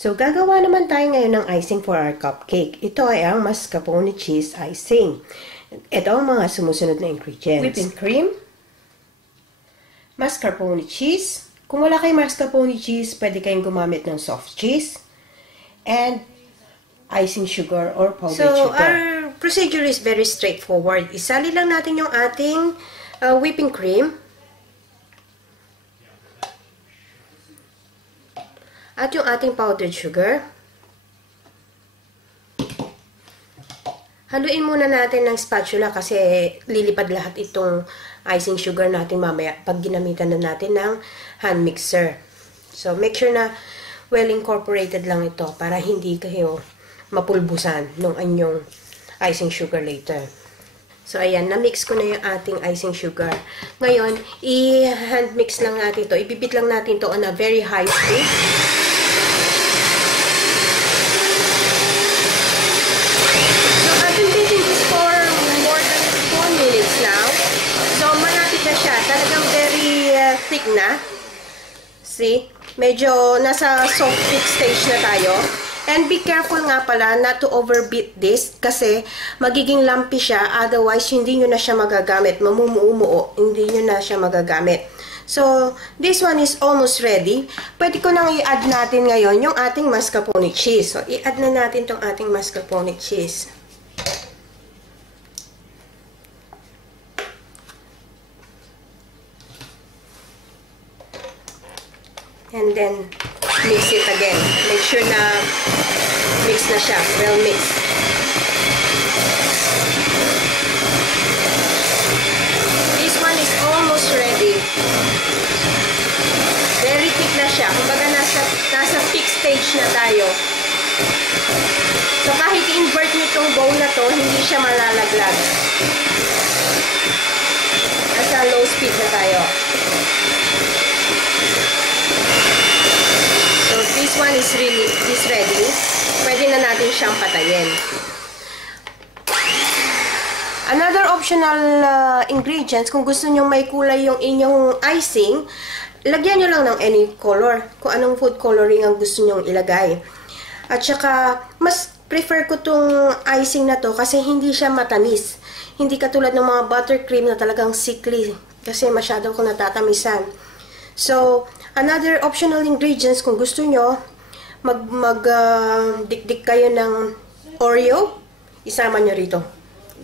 So, gagawa naman tayo ngayon ng icing for our cupcake. Ito ay ang mascarpone cheese icing. Ito ang mga sumusunod na ingredients. Whipping cream, mascarpone cheese. Kung wala kayong mascarpone cheese, pwede kayong gumamit ng soft cheese. And icing sugar or powdered sugar. So, our procedure is very straightforward. Isali lang natin yung ating whipping cream. At yung ating powdered sugar. Haluin muna natin ng spatula kasi lilipad lahat itong icing sugar natin mamaya pag ginamitan na natin ng hand mixer. So, make sure na well incorporated lang ito para hindi kayo mapulbusan ng anyong icing sugar later. So, ayan, na-mix ko na yung ating icing sugar. Ngayon, i-hand mix lang natin ito. Ibibit lang natin ito on a very high speed. Thick na. See? Medyo nasa soft thick stage na tayo. And be careful nga pala not to overbeat this kasi magiging lumpy siya. Otherwise, hindi nyo na siya magagamit. Mamumuumuo. Hindi nyo na siya magagamit. So, this one is almost ready. Pwede ko nang i-add natin ngayon yung ating mascarpone cheese. So, i-add na natin tong ating mascarpone cheese. And then, mix it again. Make sure na mix na siya. Well mixed. This one is almost ready. Very thick na siya. Kumbaga nasa thick stage na tayo. So, kahit i-invert nyo itong bowl na to, hindi siya malalaglag. Nasa low speed na tayo. So, this one is ready. Pwede na natin siyang patayin. Another optional ingredients, kung gusto nyo may kulay yung inyong icing, lagyan nyo lang ng any color. Kung anong food coloring ang gusto nyong ilagay. At saka, mas prefer ko tong icing na to kasi hindi siya matamis. Hindi katulad ng mga buttercream na talagang sickly kasi masyado ko natatamisan. So, another optional ingredients, kung gusto nyo, dikdik kayo ng Oreo, isama nyo rito.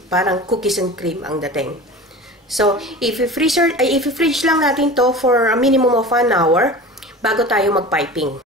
Parang cookies and cream ang dating. So, if i-fridge lang natin to for a minimum of 1 hour bago tayo mag-piping.